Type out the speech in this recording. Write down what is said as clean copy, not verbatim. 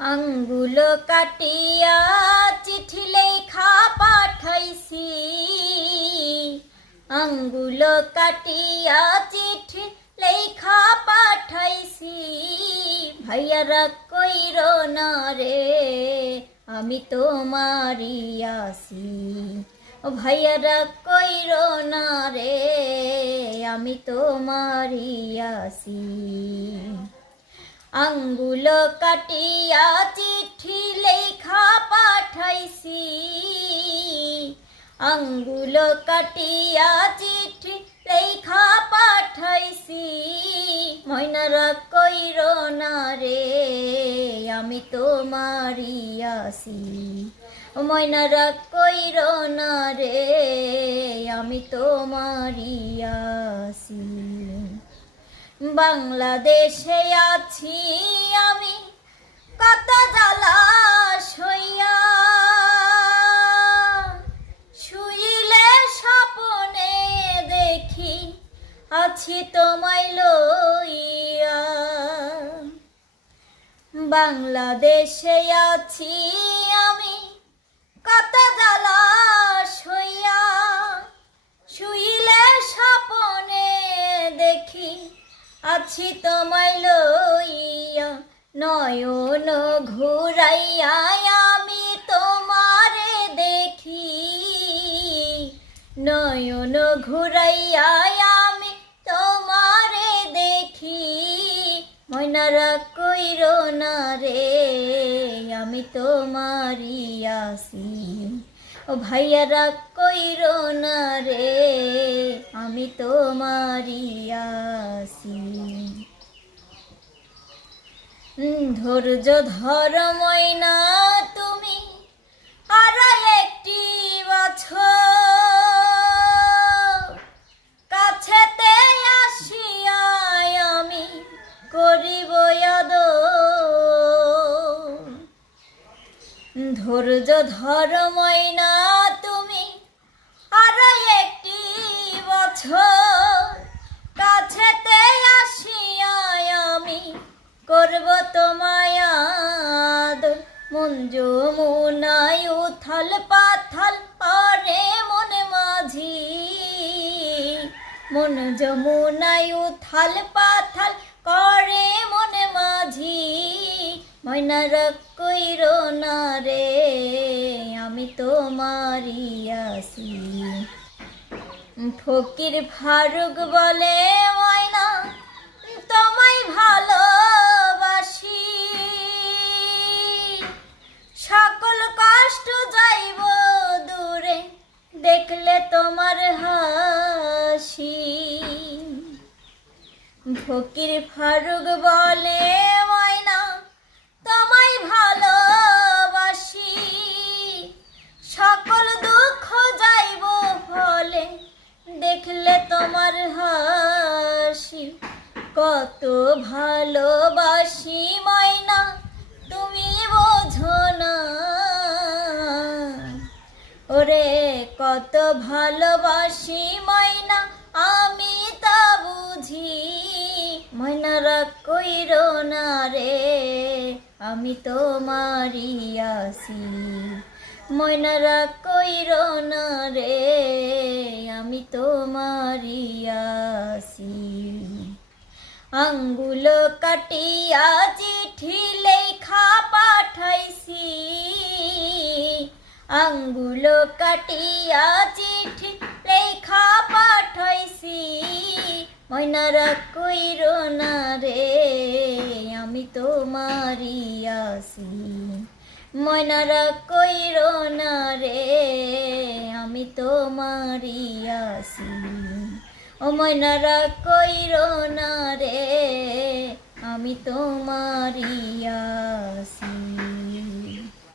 আঙ্গুল কাটিয়া চিঠি লেখা পাঠাইছি, আঙ্গুল কাটিয়া চিঠি লেখা পাঠাইছি। ভাইয়ারা কইরো না রে আমি তোমারি আসি, ও ভাইয়ারা কইরো না রে আমি তোমারি আসি। আঙ্গুল কাটিয়া চিঠি লেখা পাঠাইছি, আঙ্গুল কাটিয়া চিঠি লেখা পাঠাইছি। ময়নারা কইরো না রে আমি তোমারি আসি, ময়নারা কইরো না রে আমি তোমারি আসি। বাংলাদেশে আছি আমি কত জ্বালা সইয়া, শুইলে স্বপ্নে দেখি আছি তোমায় লইয়া। বাংলাদেশে আছি আমি কত জ্বালা সইয়া, শুইলে স্বপ্নে দেখি আছি তোমায় লইয়া। নয়ন ঘুরাইয়া আমি তোমারে দেখি, নয়ন ঘুরাইয়া আমি তোমারে দেখি। ময়নারা কইরো না রে আমি তোমারি আসি, ও ভাইয়ারা কইরো না রে আমি তোমারি আসি। ধৈর্য ধর ময়না তুমি আর একটি বছর, কাছেতে আসিয়া আমি করিব আদর। ধৈর্য ধর ময়না তুমি আর একটি বছর, কাছেতে আসিয়া আমি করব তোমায় আদর। মন যমুনায় উথাল পাথাল করে মন মাঝি, মন যমুনায় উথাল পাথাল করে মন মাঝি। ময়নারা কইরো না রে আমি তোমারি আসি। ফকির ফারুক বলে ময়না তোমায় ভালোবাসি, সকল কষ্ট যাইব দূরে দেখলে তোমার হাসি। ফকির ফারুক বলে ময়না তোমায় ভালোবাসি, সকল দুঃখ যাইব ফলে দেখলে তোমার হাসি। কত ভালোবাসি ময়না তুমি বোঝো না, ওরে কত ভালোবাসি ময়না আমি তা বুঝি। ময়নারা কইরো না রে আমি তোমারি আসি, ময়নারা কইরো না রে আমি তোমারি আসি। আঙ্গুল কাটিয়া চিঠি লেখা পাঠাইছি, আঙ্গুল কাটিয়া চিঠি লেখা পাঠাইছি। ময়নারা কইরো না রে আমি তোমারি আসি, ময়নারা কইরো না রে আমি তোমারি আসি, ও ময়নারা কইরো না রে আমি তোমারি আসি।